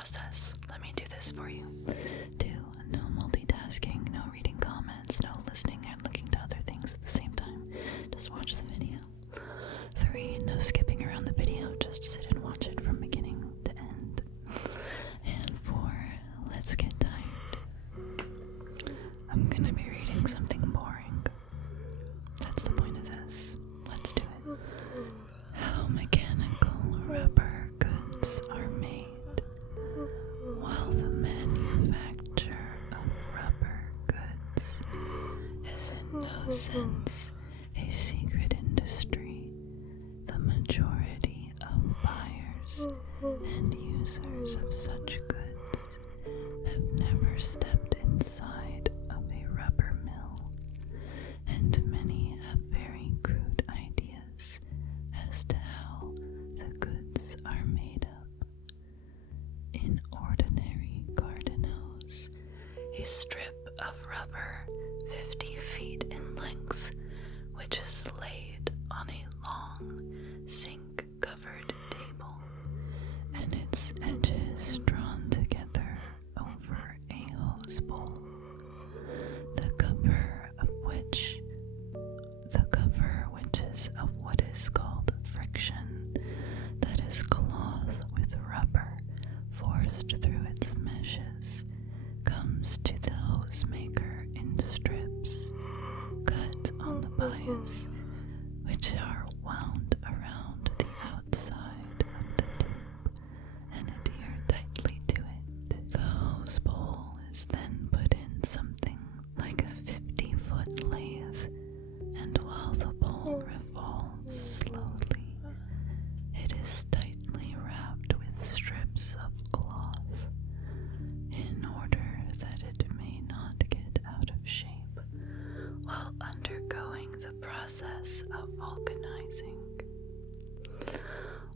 process. Let me do this for you. 2, no multitasking, no reading comments, no listening and looking to other things at the same time. Just watch the video. 3, no skipping around the video, just sit and watch it from beginning to end. And 4, let's get tired. I'm gonna be reading something boring. That's the point of this. Let's do it. How mechanical rubber goods are made. While the manufacture of rubber goods is in no sense a secret industry, the majority of buyers and users of such goods have never stepped inside of a rubber mill, and many have very crude ideas as to how the goods are made up. In ordinary garden hose, a strip of rubber 50 feet in length, which is laid on a long sink-covered table, and its edges drawn together over a hose bowl, the cover which is of what is called friction, that is cloth with rubber forced through its meshes, comes to the hose maker in strips cut on the bias, which are wound around the outside of the tube and adhere tightly to it. The hose bowl is then put in something like a 50-foot lathe, and while the bowl revolves slowly, it is tightly wrapped with strips of cloth in order that it may not get out of shape while undergoing the process of vulcanizing.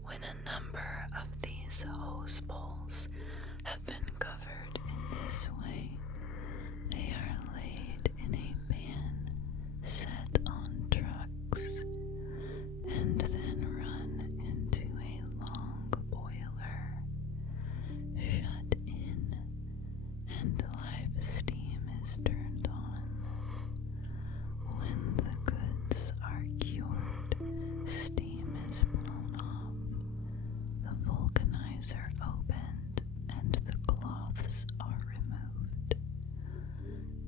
When a number of these hose bowls have been covered in this way, they are laid in a pan set on trucks and then run into a long boiler, shut in, and live steam is turned on. When the goods are cured, steam is blown off, the vulcanizer opened, and the cloths are removed.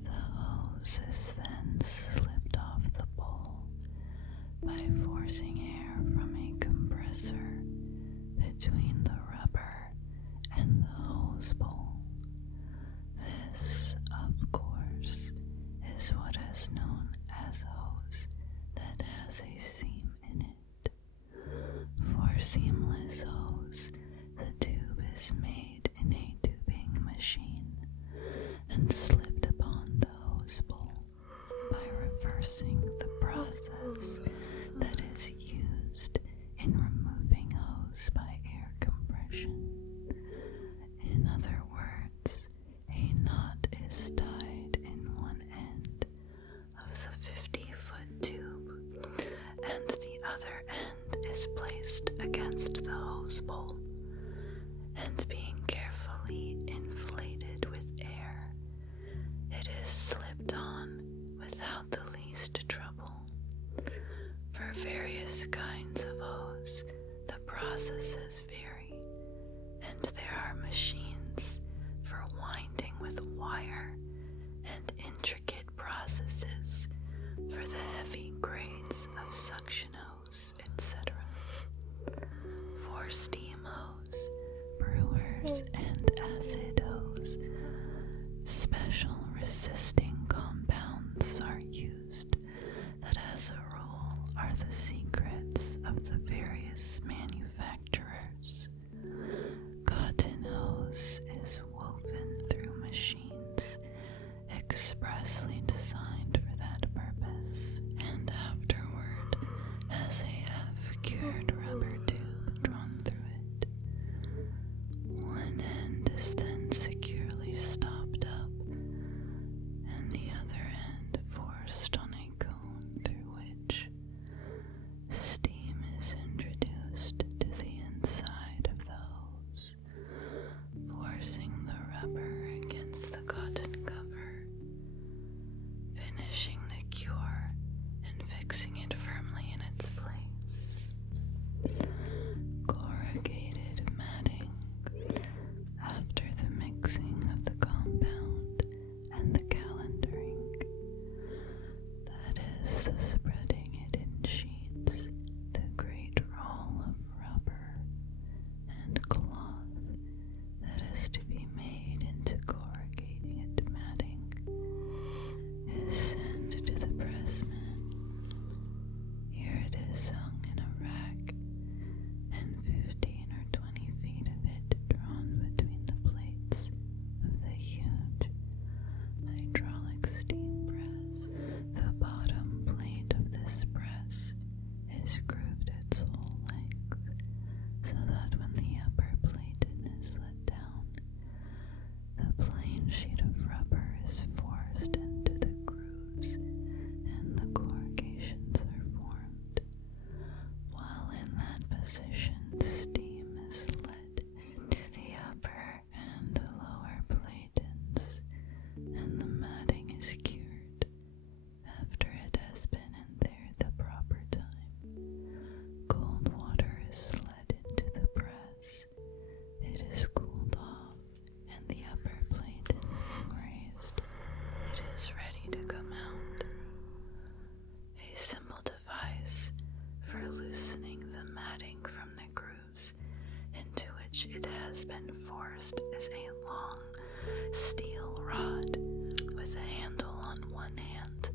The hose is then slipped off the bowl by forcing air from a compressor between the rubber and the hose bowl. This, of course, is what is known as hose that has a seam in it. For seamless hose, the tube is made in a tubing machine and slipped upon the hose bowl by reversing the process that is used in removing hose by air compression. In other words, a knot is tied in one end of the 50-foot tube, and the other end is placed against the hose bowl, and being carefully inflated with air, it is slipped on without the least trouble. For various kinds of hose, the processes vary, and there are machines for winding with wire and intricate processes for the heavy grades of suction hose, etc. For steam hose, brewers, and acid hose, special resisting compounds are used that as a rule are the secrets of the various manufacturers. Cotton hose is woven through machines expressly designed for that purpose, and afterward has a half-cured rubber tube drawn through it. One end is then securely stopped up, and the other end forced on a cone through which steam is introduced has been forced is a long steel rod with a handle on one hand,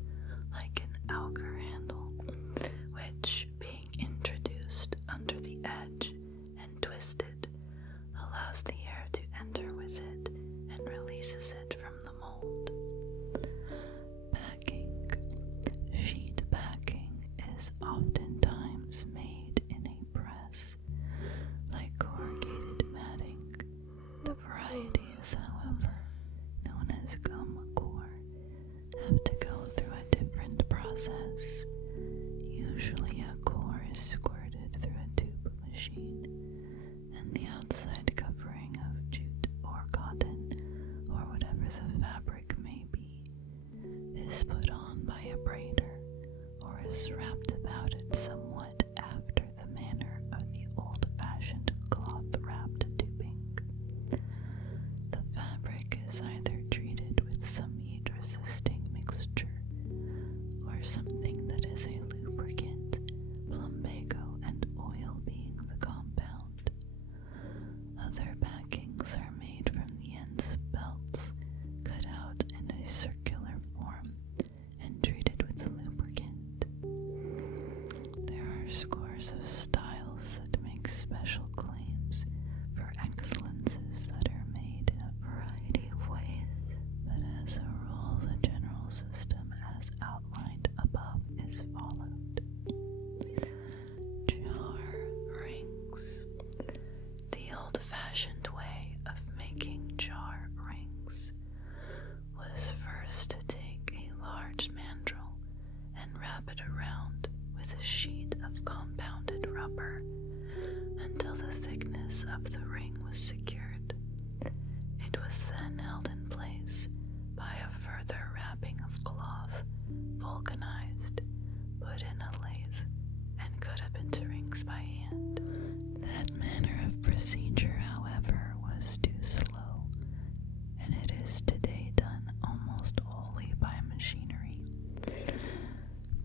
like an auger handle, which, being introduced under the edge and twisted, allows the air to enter with it and releases it from the mold. Packing. Sheet packing is oftentimes made in a press, like corrugated matting. The varieties, however, known as gum core, have to go through a different process. Usually a core is squirted through a tube machine, and the outside covering of jute or cotton, or whatever the fabric may be, is put on by a braider, or is wrapped about it somewhat after the manner of the old-fashioned cloth-wrapped tubing. The fabric is either treated with some heat-resisting mixture, or something that is a lubricant, plumbago and oil being the compound. Other packings are made from the ends of belts, cut out in a circular form, and treated with a lubricant. There are scores of styles that make special claims for excellences that are made in a variety of ways, but as a rule the general system as outlined above is followed. Jar rings. The old-fashioned way of making jar rings was first to take a large mandrel and wrap it around with a sheet of compounded rubber until the thickness of the ring was secured. It was then held in place by a further wrapping of cloth, vulcanized, put in a lathe, and cut up into rings by hand. That manner of procedure, however, was too slow, and it is today done almost wholly by machinery.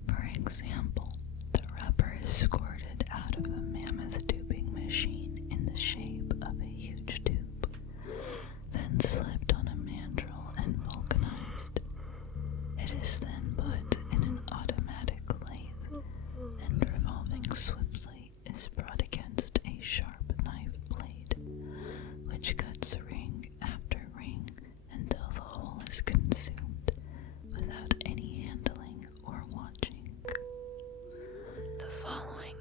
For example, the rubber is squirted out of a mammoth tubing machine in the shape of a huge tube, then slipped on a mandrel and vulcanized. It is then put in an automatic lathe, and revolving swiftly is brought against a sharp knife blade, which cuts ring after ring until the whole is consumed without any handling or watching. The following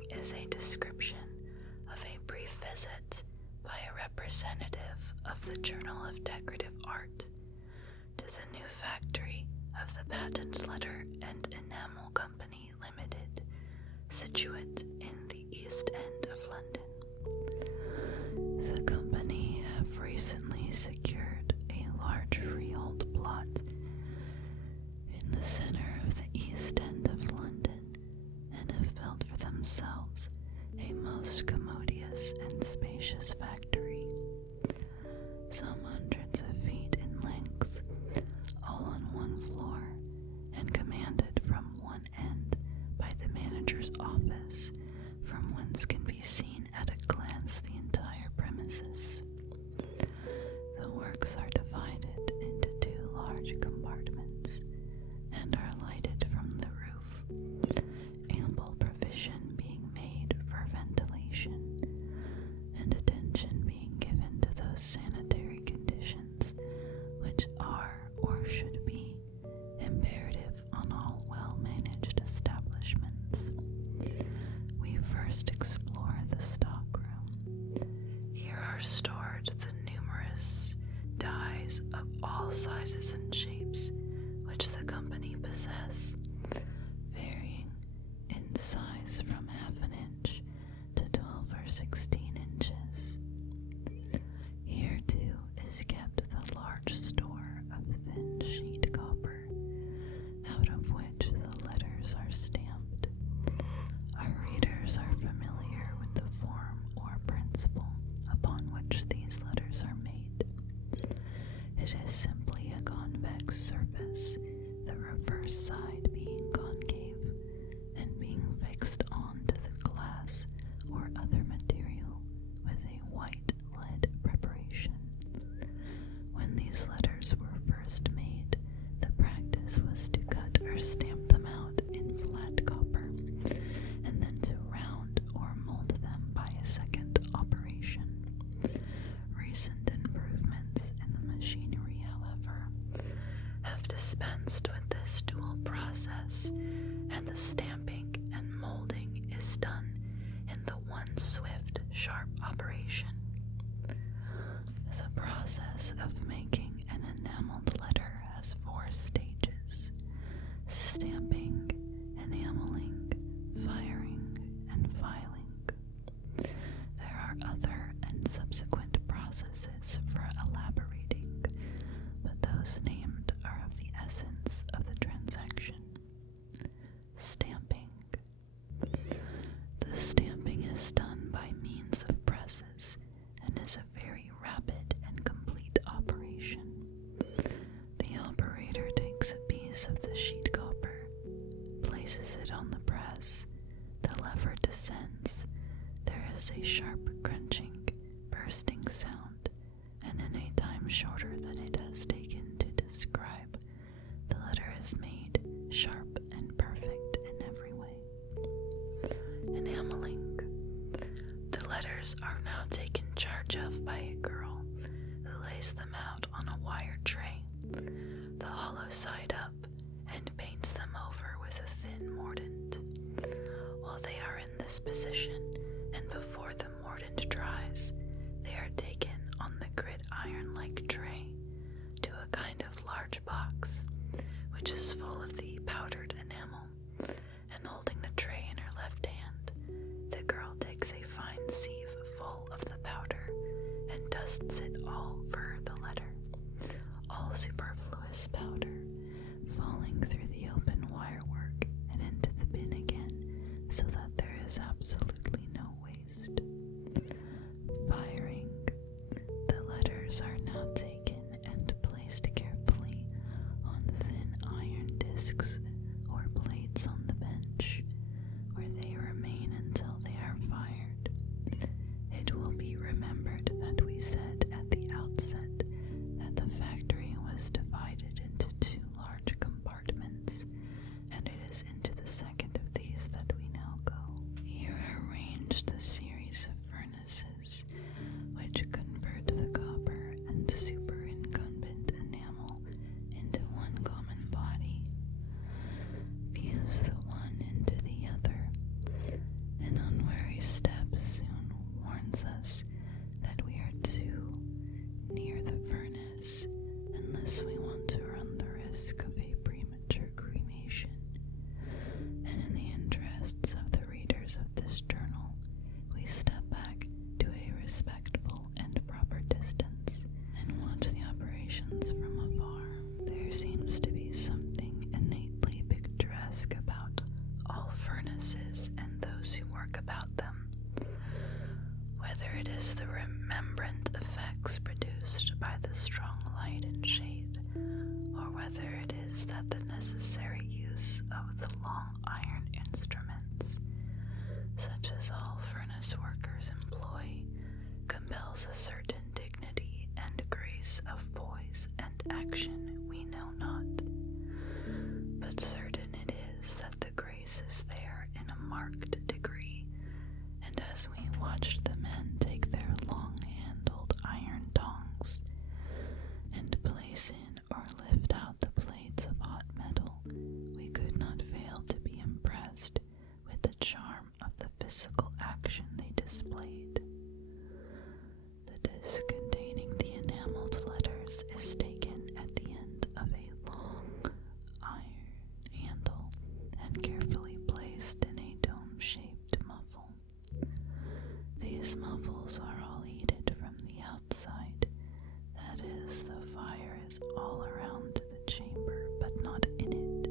the stamping and molding is done in the one swift, sharp operation. The process of making an enameled letter has 4 stages: stamping, enameling, firing, and filing. There are other and subsequent processes for elaborating, but those named are of the essence of the transaction. Stamping. The stamping is done by means of presses and is a very rapid and complete operation. The operator takes a piece of the sheet copper, places it on the press, the lever descends, there is a sharp crunching, bursting sound, and in a time shorter than it has taken to describe, the letter is made sharp and perfect in every way. Enameling. The letters are now taken charge of by a girl who lays them out on a wire tray, the hollow side up, and paints them over with a thin mordant. While they are in this position, and before the mordant dries, they are taken on the gridiron-like tray to a kind of large box, which is full of the powdered enamel, and holding the tray in her left hand, the girl takes a fine sieve full of the powder and dusts it all over the letter, all superfluous powder falling through the open wirework and into the bin again, so that there is absolutely no waste. Firing. The letters are now taken and placed carefully on thin iron discs or plates on the bench, where they remain until they are fired. It will be remembered that we said at the outset that the factory was divided into 2 large compartments, and it is into the second of these that we now go. Here are arranged the series of furnaces which convert the copper and superincumbent enamel into one common body, fuse the one into the other. An unwary step soon warns us that we are too near the furnace unless we want to run the risk of a premature cremation. And in the interests of the readers of this journal, we step back to a respectful and proper distance and watch the operations from afar. There seems to be something innately picturesque about all furnaces and those who work about them, whether it is the remembrant effects produced by the strong light and shade, or whether it is that the necessary use of the long iron instruments, such as all furnace workers employ, compels a certain dignity and grace of poise and action we know not. But certain it is that the grace is there in a marked degree, and as we watched the men take their long-handled iron tongs and place in or lift out the plates of hot metal, we could not fail to be impressed with the charm of the physical action they displayed. The disc containing the enameled letters is taken at the end of a long iron handle and carefully placed in a dome-shaped muffle. These muffles are all heated from the outside, that is, the fire is all around the chamber but not in it,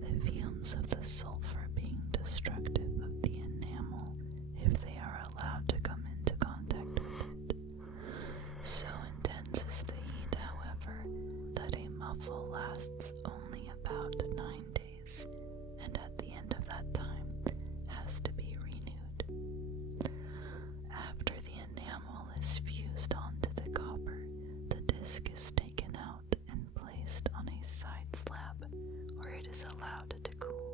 the fumes of the sulfur being destructive of the enamel if they are allowed to come into contact with it. So intense is the heat, however, that a muffle lasts only about 9 days, and at the end of that time has to be renewed. After the enamel is fused onto the copper, the disc is taken out and placed on a side slab where it is allowed to cool.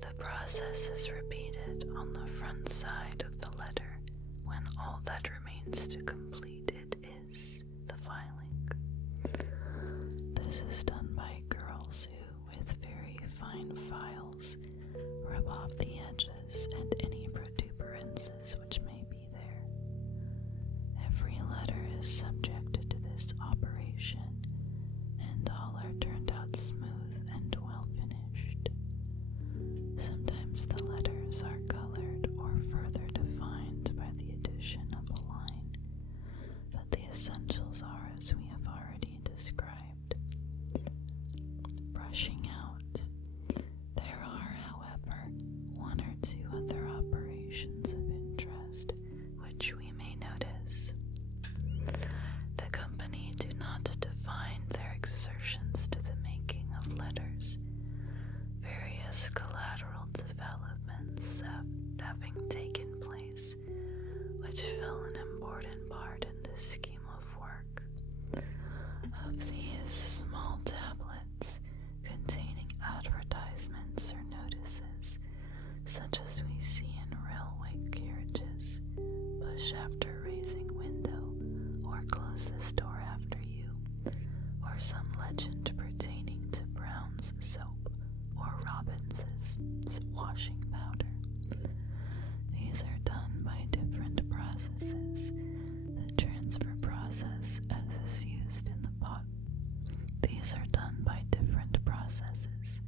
The process is repeated on the front side of the letter when all that remains to complete it is the filing. This is done by girls who, with very fine files, off the edges and any protuberances which may be there. Every letter is subjected to this operation, and all are turned out smooth and well finished. Sometimes the letters are colored or further defined by the addition of a line, but the essentials are as we have already described. Brushing out. There are, however, one or two other operations of interest which we may notice. The company do not define their exertions to the making of letters, various collateral developments having taken place, which fill an important part in this scheme of work. Of these small tablets containing advertisements or notices, such as we see in railway carriages, push after raising window, or close this door after you, or some legend pertaining to Brown's soap, or Robins's washing powder. These are done by different processes. The transfer process, as is used in the pot. These are done by different processes.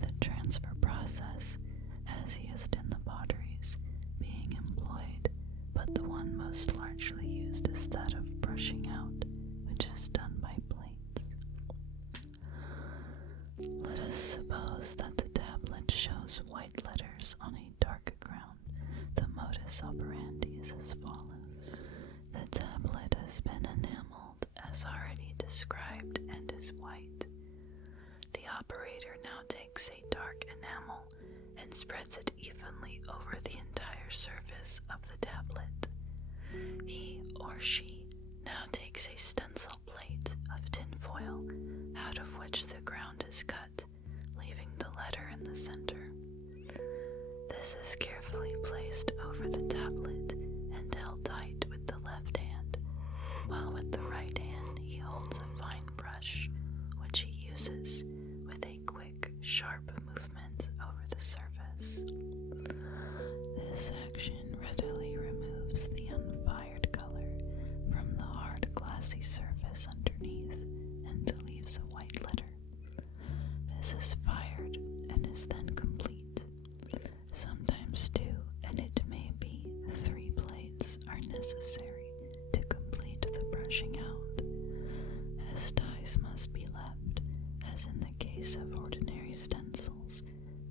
The transfer process, as used in the potteries, being employed, but the one most largely used is that of brushing out, which is done by plates. Let us suppose that the tablet shows white letters on a dark ground. The modus operandi is as follows. The tablet has been enameled, as already described, and is white. The operator now takes a dark enamel and spreads it evenly over the entire surface of the tablet. He or she now takes a stencil plate of tin foil, out of which the ground is cut, leaving the letter in the center. This is carefully placed over the tablet and held tight with the left hand, while with the right hand he holds a fine brush, which he uses with a quick, sharp movement over the surface. This action readily removes the unfired color from the hard, glassy surface underneath and leaves a white letter. This is fired and is then complete. Sometimes two, and it may be 3 plates, are necessary to complete the brushing out, as ties must be left, as in the case of ordinary stencils,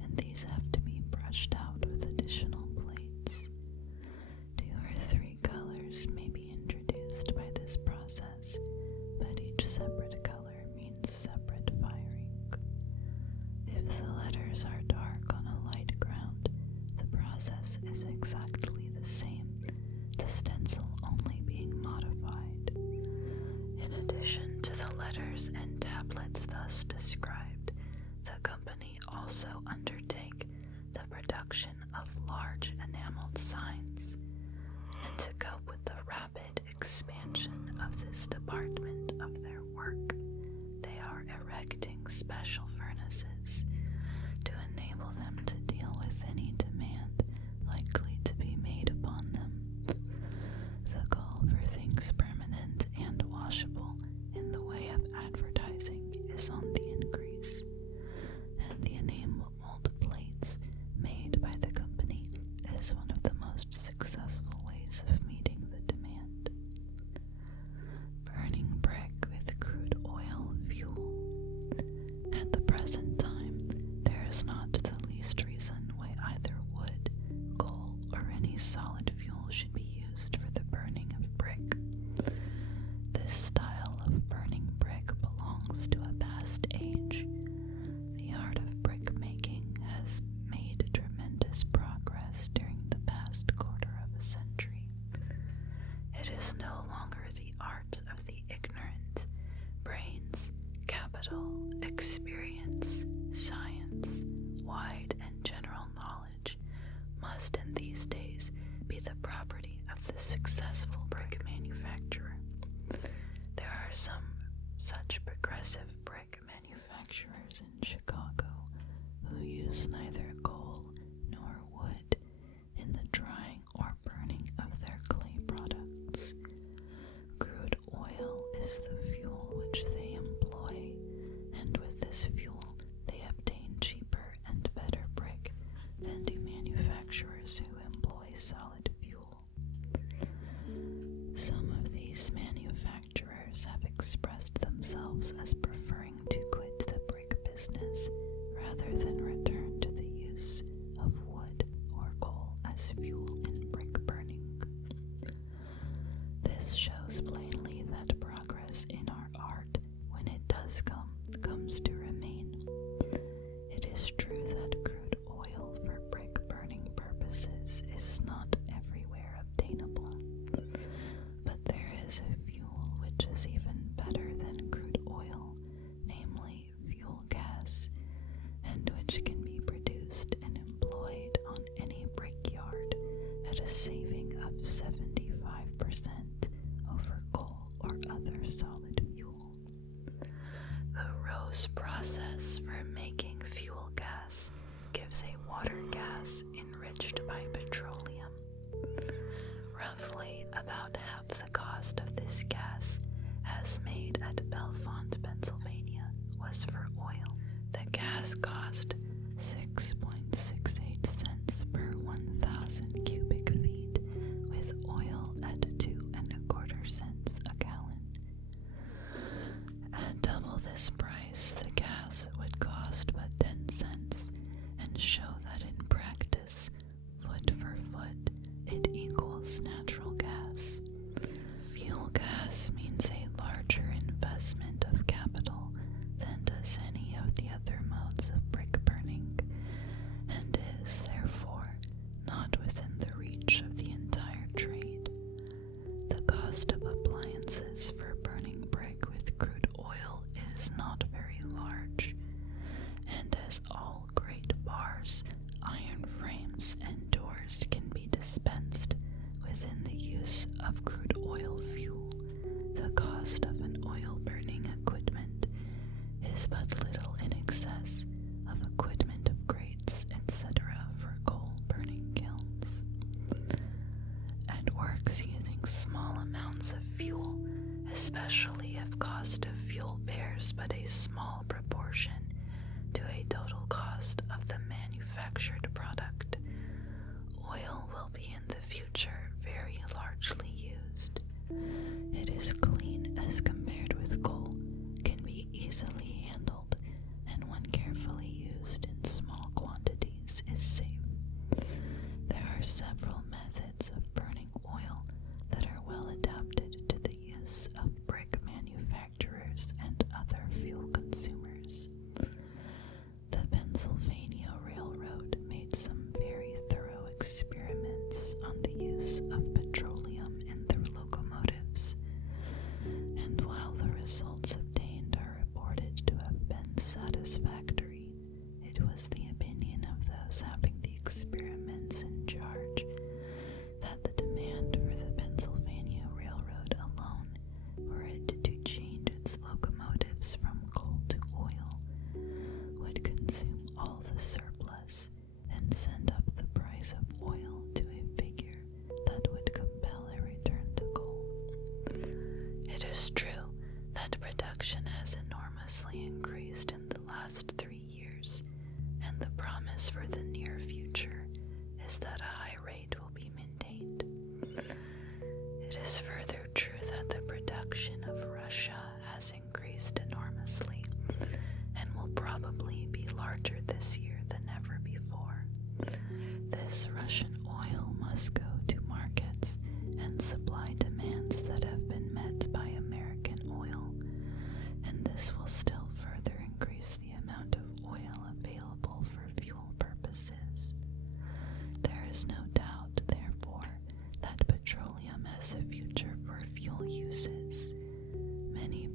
and these have to be brushed out with additional plates. 2 or 3 colors may be introduced by this process, but each separate color means separate firing. If the letters are dark on a light ground, the process is exactly the same, the stencil only being modified. In addition to the letters and tablets thus described, the company also undertake the production of large enameled signs, and to cope with the rapid expansion of this department of their work, they are erecting special furnaces to enable them to deal with any demand likely to be made upon them. The call for things permanent and washable in the way of advertising is on the increase, and the enameled plates made by the company is one of the most successful ways of meeting the demand. Burning brick with crude oil fuel. At the present time, there is not the least reason why either wood, coal, or any solid fuel should be used for the burning of brick. This style of burning brick belongs to a past age. The art of brick making has made tremendous progress during the past quarter of a century. It is no longer the art of the ignorant. Brains, capital, experience, science, wide and general knowledge must in these days be the property of the successful brick manufacturer. There are some such progressive brick manufacturers in Chicago who use neither coal than do manufacturers who employ solid fuel. Some of these manufacturers have expressed themselves as preferring to quit the brick business rather than return to the use of wood or coal as fuel in brick burning. This shows plainly that progress in our art, when it does come, comes to remain. It is true that crude oil for brick burning purposes is not everywhere obtainable, but there is a fuel which is even better than crude oil, namely fuel gas, and which can be produced and employed on any brickyard at a saving of 75% over coal or other solid fuel. The Rose process for making fuel gas gives a water gas enriched by petroleum. Roughly about half the cost of this gas, as made at Bellefonte, Pennsylvania, was for oil. The gas cost 6.68 cents per 1,000 cubic feet, with oil at 2.25 cents a gallon. At double this price, the gas would cost but 10 cents, and show that in practice, foot for foot, it equals natural gas. Fuel gas means a larger investment of capital than does any of the other modes of brick burning, and is, therefore, not within the reach of the entire trade. The cost of appliances for burning brick with crude oil is not very large, and as all great bars, iron frames, and doors can be dispensed within the use of crude oil fuel, the cost of an oil-burning equipment is but little in excess of equipment of grates, etc. for coal-burning kilns. At works using small amounts of fuel, especially if cost of fuel bears but a small proportion to a total cost of the manufactured product, oil will be in the future very largely used. It is clean as compared with coal, can be easily handled, and when carefully used in small quantities is safe. There are several methods of burning oil that are well adapted to the use of brick manufacturers and other fuel consumers. The Pennsylvania Railroad made some very thorough experiments on the use of petroleum in their locomotives, and while the results obtained are reported to have been satisfactory, it was the opinion of those having the experiments in charge that the demand for the Pennsylvania Railroad alone, were it to change its locomotives from coal to oil, would consume all the surplus and send up the price of oil to a figure that would compel a return to coal. It is true that production has enormously increased in the last 3 years, and the promise for the near future is that a high rate will be maintained. It is further true that the production of Russia has increased enormously, and will probably be larger this year than ever before. This Russian oil must go to markets and supply demands that have been met by American oil, and this will still further increase the amount of oil available for fuel purposes. There is no doubt, therefore, that petroleum has a future for fuel uses. Many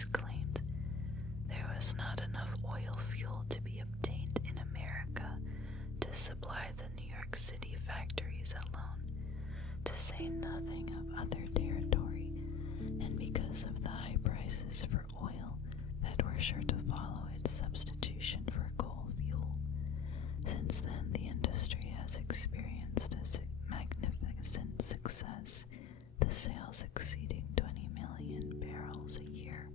authorities claimed there was not enough oil fuel to be obtained in America to supply the New York City factories alone, to say nothing of other territory, and because of the high prices for oil that were sure to follow its substitution for coal fuel. Since then, the industry has experienced a magnificent success, the sales exceeding 20 million barrels a year,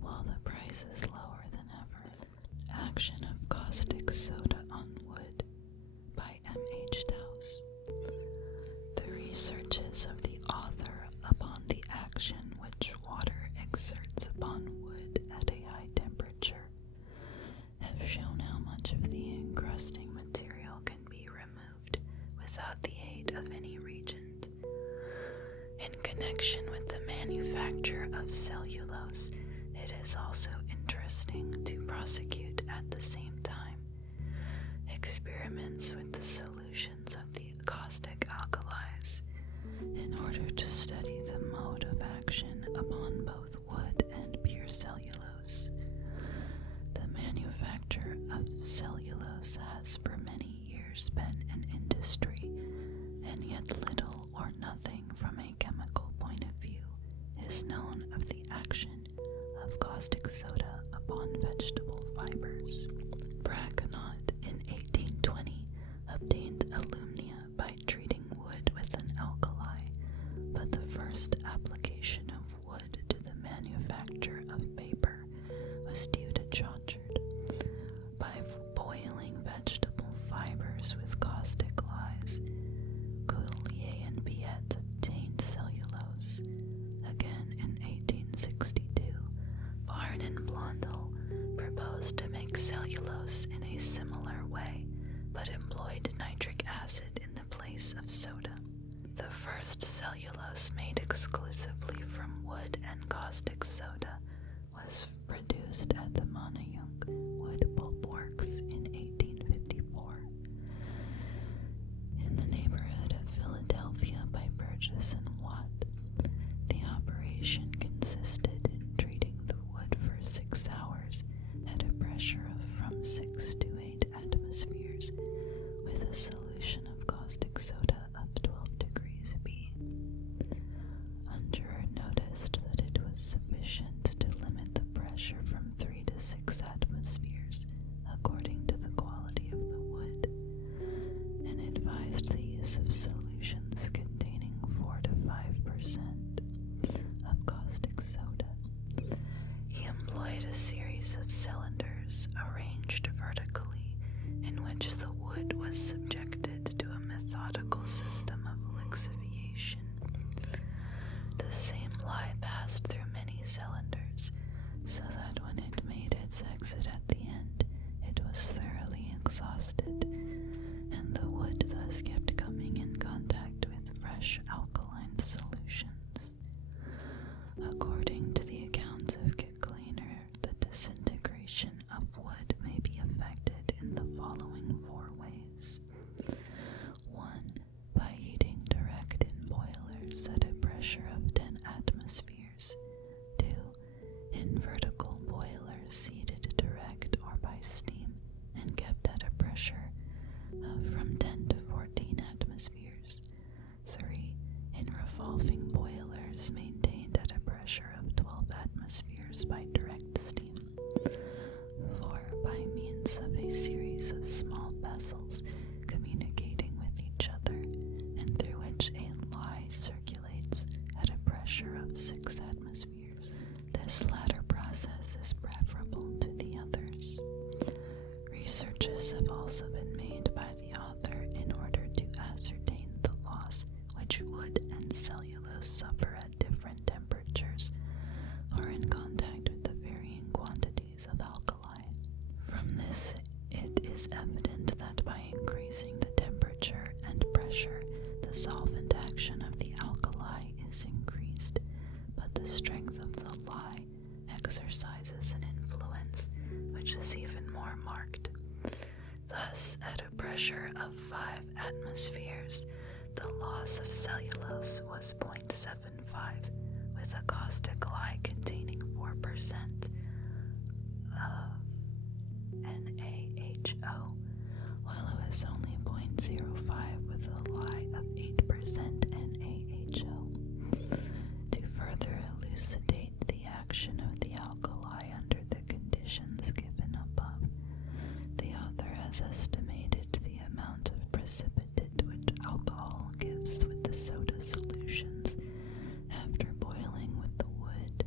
while the price is lower than ever. Action of Caustic Soda on Wood by M.H. Dowse. The researches of the author upon the action which water exerts upon wood at a high temperature have shown how much of the encrusting material can be removed without the aid of any reagent. In connection with the manufacture of cellulose, it is also interesting to prosecute at the same time experiments with the solutions of the caustic alkalis in order to study the mode of action upon both wood and pure cellulose. The manufacture of cellulose has for many years been an industry, and yet little or nothing from a chemical point of view is known of the action of caustic soda upon vegetable fibers. Bracknott in 1820 obtained alumnia by treating wood with an alkali, but the first application of wood to the manufacture of paper was due to Chauncard. By boiling vegetable fibers with caustic lyes, Coulier and Biet obtained cellulose. Again in 1862, Barn and Blondel proposed to make cellulose in a similar way, but employed nitric acid in the place of soda. The first cellulose made exclusively from wood and caustic soda was produced at the Monayunk Wood Pulp Works in 1854. In the neighborhood of Philadelphia by Burgess and Watt, the operation consisted in treating the wood for 6 hours at a pressure of from 6 to 8 atmospheres with a solution of caustic soda of 12 degrees B. Ungerer noticed that it was sufficient to limit the pressure from 3 to 6 atmospheres according to the quality of the wood, and advised the use of solutions containing 4 to 5% of caustic soda. He employed a series of cylinders arranged vertically in which the wood was subjected to a methodical system of lixiviation. The same lye passed through many cylinders, so that when it made its exit at the end, it was thoroughly exhausted, and the wood thus kept coming in contact with fresh alkaline solutions. According to the accounts of Kickleiner, the disintegration of wood may be effected in the following 4 ways. 1. By heating direct in boilers at a pressure of 10 atmospheres. 2. In vertical boilers heated direct or by steam and kept at a pressure of from 10 to 14 atmospheres. 3. In revolving boilers maintained at a pressure of 12 atmospheres by direct steam. 4. By means of a series of small vessels communicating with each other, and through which a lye circulates at a pressure of 6 atmospheres. This latter process is preferable to the others. Researches have also been made by the author in order to ascertain the loss which wood and cellulose suffer at different temperatures or in contact with the varying quantities of alkali. From this, it is evident that by increasing the temperature and pressure, the solvent action of the alkali is increased, but the strength of the lye exercises an influence which is even more marked. Thus, at a pressure of 5 atmospheres, the loss of cellulose was 0.75, with a caustic lye containing 4%. HO, while it was only 0.05 with a lie of 8% NaHO. To further elucidate the action of the alkali under the conditions given above, the author has estimated the amount of precipitate which alcohol gives with the soda solutions after boiling with the wood.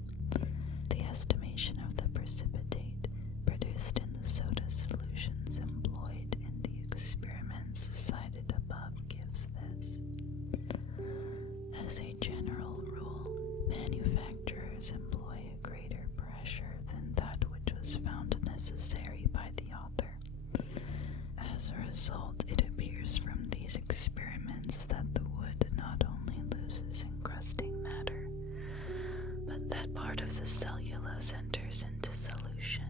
The estimation of the precipitate produced in the soda solutions employed in the experiments cited above gives this. As a general rule, manufacturers employ a greater pressure than that which was found necessary by the author. As a result, it appears from these experiments that the wood not only loses encrusting matter, but that part of the cellulose enters into solution.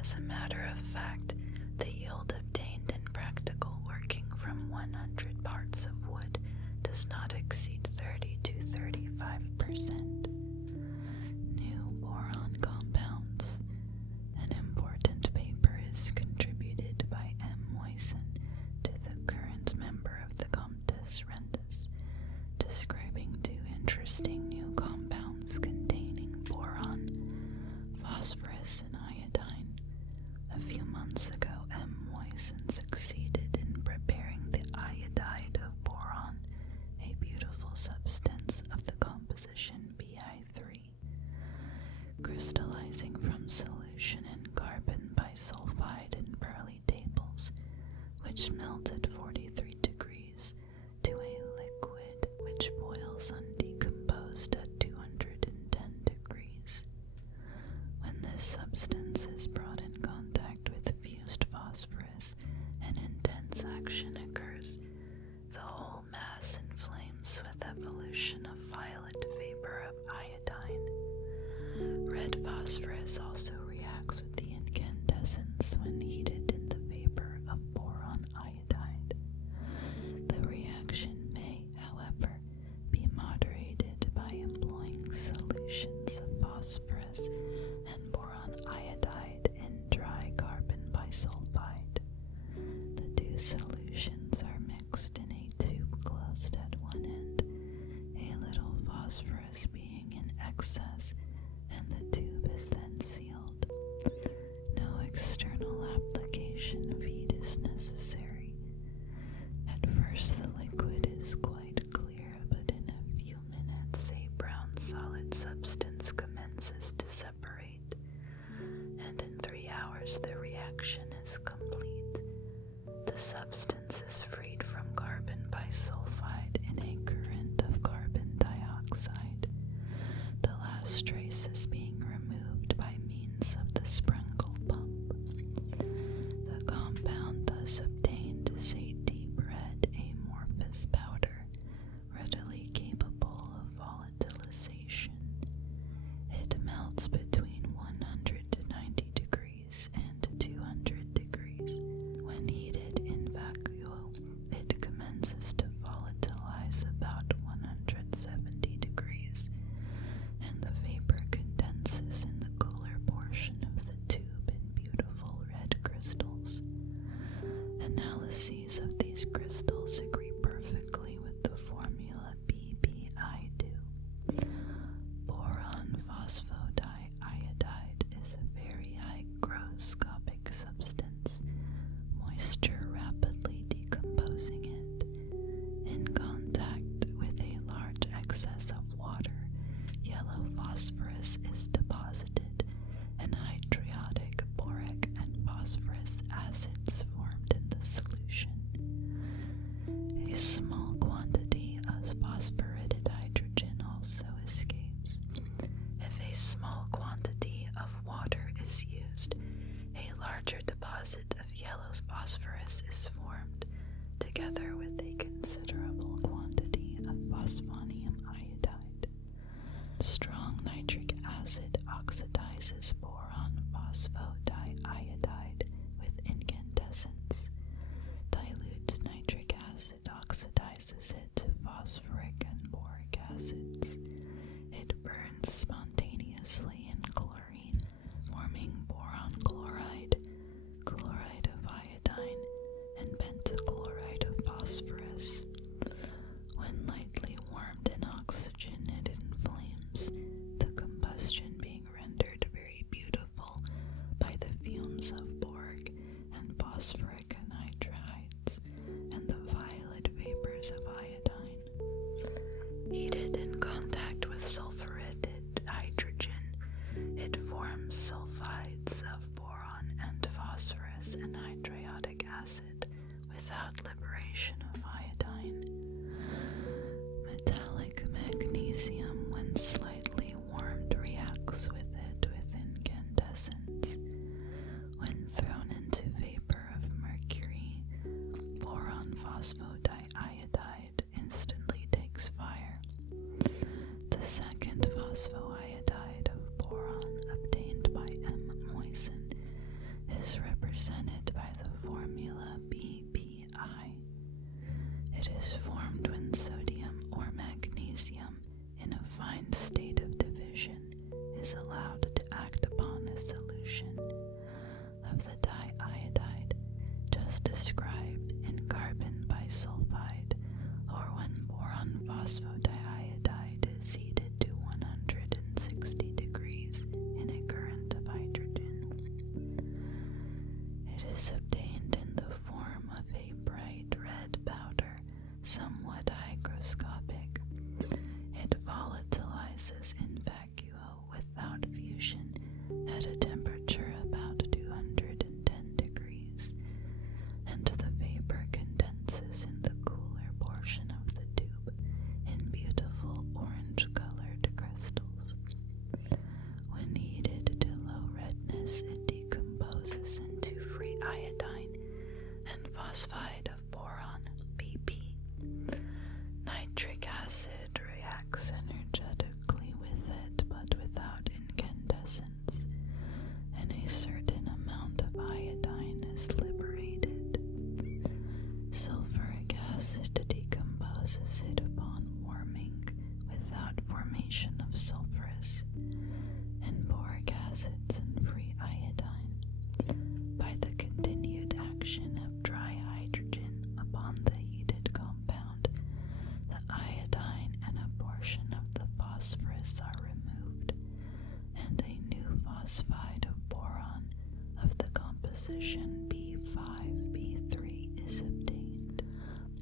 As a matter of fact, the yield obtained in practical working from 100 parts of wood does not exceed 30 to 35%. New boron compounds. An important paper is contributed by M. Moisen to the current member of the Comtes Rendus, describing two interesting new compounds containing boron, phosphorus, and iodine. A few months ago, M. Moisen succeeded in preparing the iodide of boron, a beautiful substance of the composition Bi3, crystallizing from solution in carbon bisulfide in pearly tables, which melt at 43 degrees, to a liquid which boils undecomposed at 210 degrees. When this substance is brought in contact with fused phosphorus, an intense action occurs. The whole mass inflames with evolution of violet vapor of iodine. Red phosphorus also reacts with the incandescence when heated in the vapor of boron iodide. The reaction may, however, be moderated by employing solutions of phosphorus and boron iodide in dry carbon bisulfide. The two solutions are mixed in a tube closed at one end, a little phosphorus being in excess, and the tube is then sealed. No external application of heat is necessary. At first the liquid is quite clear, but in a few minutes a brown solid substance commences to separate, and in 3 hours the reaction is complete. The substance is freed from carbon bisulfide in a current of carbon dioxide. The last trace is being removed by means of the sprinkle pump. The compound thus obtained is a deep red amorphous powder, readily capable of volatilization. It melts between 190 degrees and 200 degrees. When heated in vacuum, it commences to volatilize about 170 degrees, and the vapor condenses in the cooler portion of the tube in beautiful red crystals. Analyses of these crystals agree perfectly with the formula BBI2. Boron phosphodiiodide is a very hygroscopic substance, moisture rapidly decomposing it. In contact with a large excess of water, yellow phosphorus is deposited, and hydriodic, boric, and phosphorus acids formed in the solution. A small quantity of phosphorated hydrogen also escapes. If a small quantity of water is used, a larger deposit of yellow phosphorus is formed, together with a considerable quantity of phosphonium iodide. Strong nitric acid oxidizes boron phosphodiiodide with incandescence. Dilute nitric acid oxidizes it to phosphoric and boric acids. It burns spontaneously in chlorine, forming boron chloride, chloride of forms sulfides of boron and phosphorus and hydriodic acid without liberation of iodine. Metallic magnesium, when slightly warmed, reacts with it with incandescence. When thrown into vapor of mercury, boron phosphodiiodide instantly takes fire. The second phosphoiodide of boron, obtained by M. Moisen, is represented by the formula BPI. It is formed when sodium or magnesium, in a fine state of division, is allowed to act upon a solution of the diiodide just described in carbon bisulfide, or when boron phosphodiiodide is heated to 160 degrees in a current of hydrogen. It is obtained in the form of a bright red powder, somewhat hygroscopic. It volatilizes in vacuo without fusion at a temperature about 210 degrees, and the vapor condenses in the cooler portion of the tube in beautiful orange-colored crystals. When heated to low redness, it decomposes into free iodine and phosphide of boron, BP. Nitric acid reacts energetically with it, but without incandescence, and a certain amount of iodine is liberated. Sulfuric acid decomposes it upon warming without formation of sulfurous, and boric acids and free iodine by the continued action of dry hydrogen upon the heated compound. The iodine and a portion of the phosphorus are removed, and a new phosphide of boron of the composition B5B3 is obtained.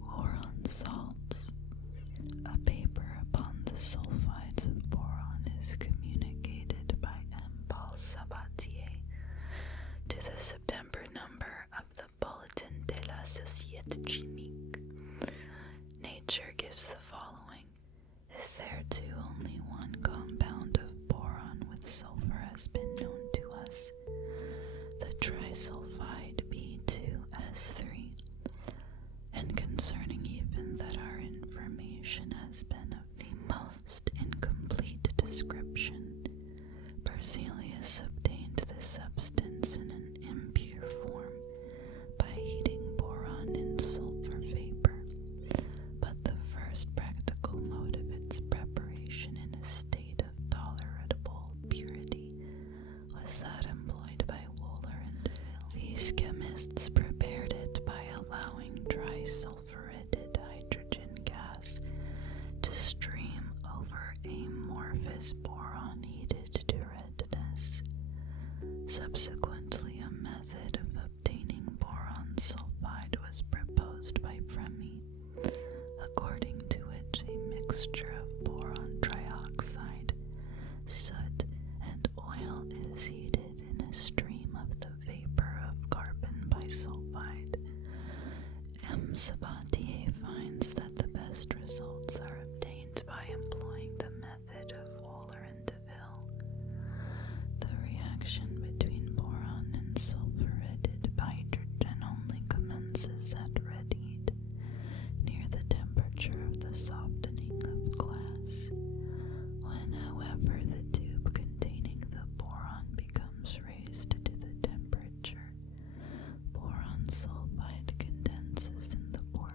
Boron salts. A paper upon the sulfides of boron is communicated by M. Paul Sabatier to the September number of the Bulletin de la Société Chimique. Nature gives the following. Thereto only one compound of boron with sulfur has been known to us, the trisulfide B2S3, and concerning even that our information has been of the most incomplete description. Berzelius obtained this substance in an impure form by heating boron in sulfur vapor, but the first practical mode of its preparation in a state of tolerable purity was that employed by Whorls and These chemists prepared it by allowing dry sulfuretted hydrogen gas to stream over amorphous boron heated to redness. Subsequently, a method of obtaining boron sulfide was proposed by Fremy, according to which a mixture of boron trioxide, soot, and oil is heated in a stream of the vapor of carbon bisulfide. M. Sabatier finds that the best results are obtained by employing the method of Whorls and Deville. The reaction between boron and sulfuretted hydrogen only commences at red heat, near the temperature of the softening of glass. When, however, the tube containing the boron becomes raised to the temperature, boron sulfide condenses in the pores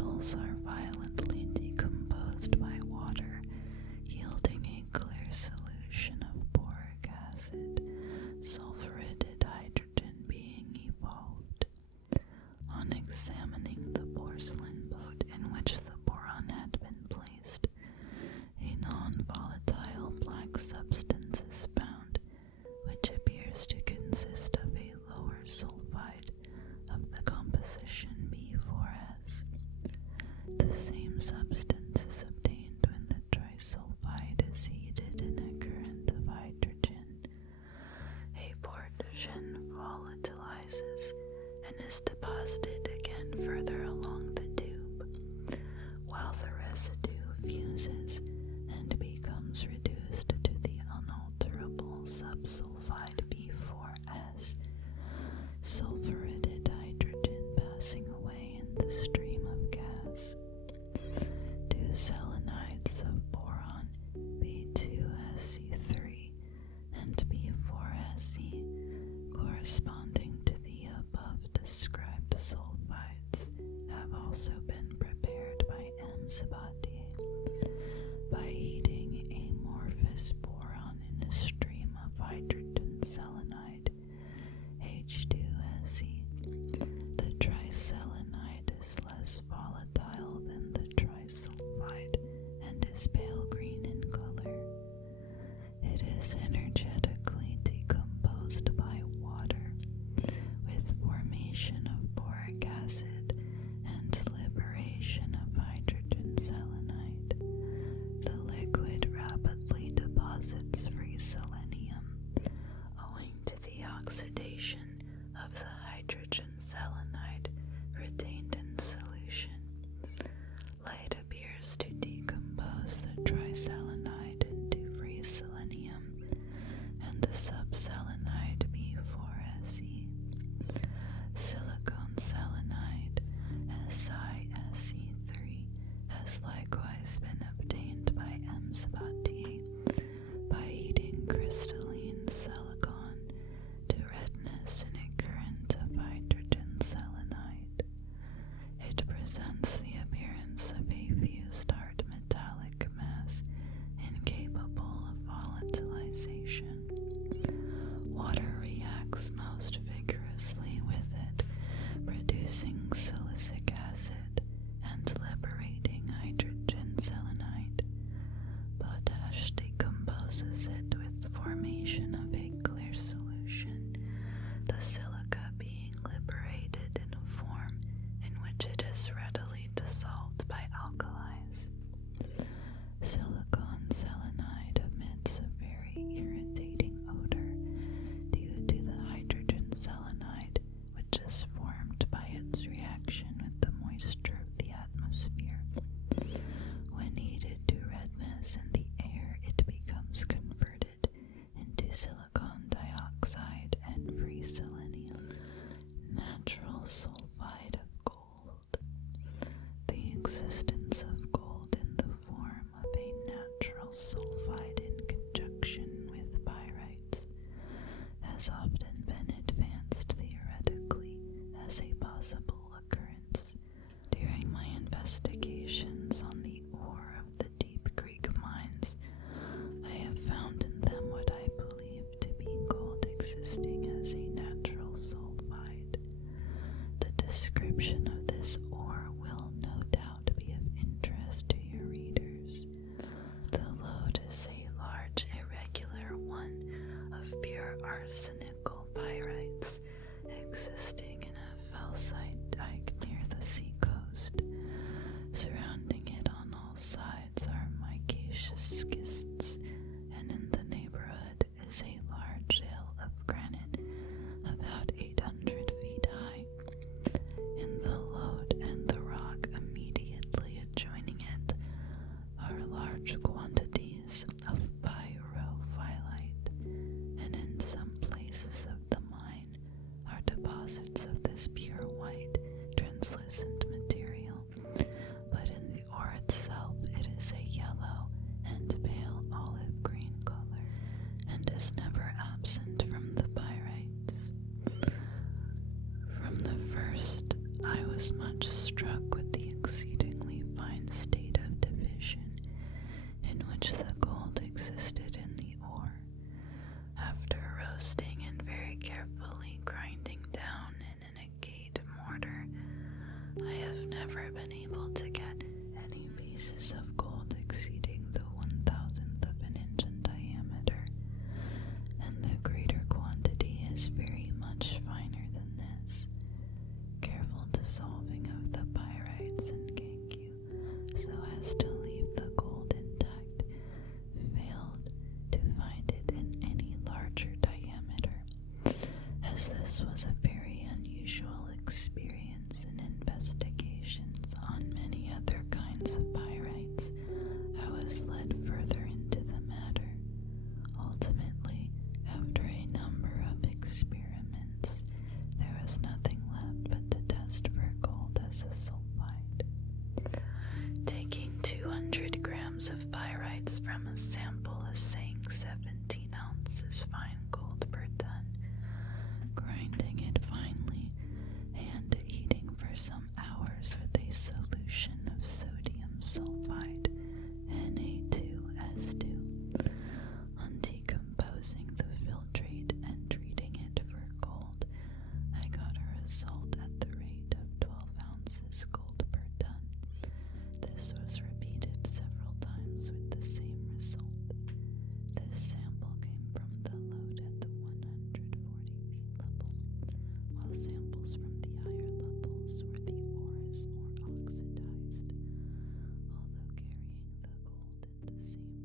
metals are violently decomposed by water, yielding a clear solution of boric acid, sulfuretted hydrogen being evolved. On examining the porcelain boat in which the boron had been placed, a non-volatile black substance is found, which appears to consist of a lower sulfide of the composition B4S. The same substance is obtained when the trisulfide is heated in a current of hydrogen. A portion volatilizes and is deposited again further along the tube, while the residue fuses and becomes reduced to the unalterable subsulfide B4S, sulfuretted hydrogen passing away in the stream of gas. Two selenides of boron, B2SE3 and B4SE, corresponding to the above described sulfides, have also been prepared by M. Sabatier by heating amorphous boron in a stream of hydrogen selenide, H2SE. The triselenide is less volatile than the trisulfide and is pale green in color. It is energetically decomposed by water, with formation of boric acid and liberation of hydrogen selenide. The liquid rapidly deposits free selenium, owing to the oxidation of the hydrogen selenide retained in solution. Light appears to decompose the triselenide into free selenium and the subselenide B4SE. Silicon selenide, SiSe3, has likewise been obtained by M. Sabatier by heating crystalline silicon to redness in a current of hydrogen selenide. It presents the appearance of a fused hard metallic mass incapable of volatilization. Water reacts most vigorously with it, producing silicic acid and liberating hydrogen selenide. Potash decomposes it with formation of a clear solution, the silica being liberated in a form in which it is readily dissolved by alkalis. Silicon selenide emits a very irritating odor due to the hydrogen selenide, which is formed by its reaction with the moisture of the atmosphere. When heated to redness in the air, it becomes converted into silicon dioxide and free selenium. Natural sulfide of gold. The existence of gold in the form of a natural sulfide in conjunction with pyrites has often been advanced theoretically as a possible occurrence. During my investigations on the ore of the Deep Creek mines, I have found in them what I believe to be gold existing as a natural sulfide. The description of this ore will no doubt be of interest to your readers. The lode is a large irregular one of pure arsenical pyrites existing in a felsite dike near the sea coast. Surrounding it on all sides are micaceous schists, and in the neighborhood is a large hill of granite the same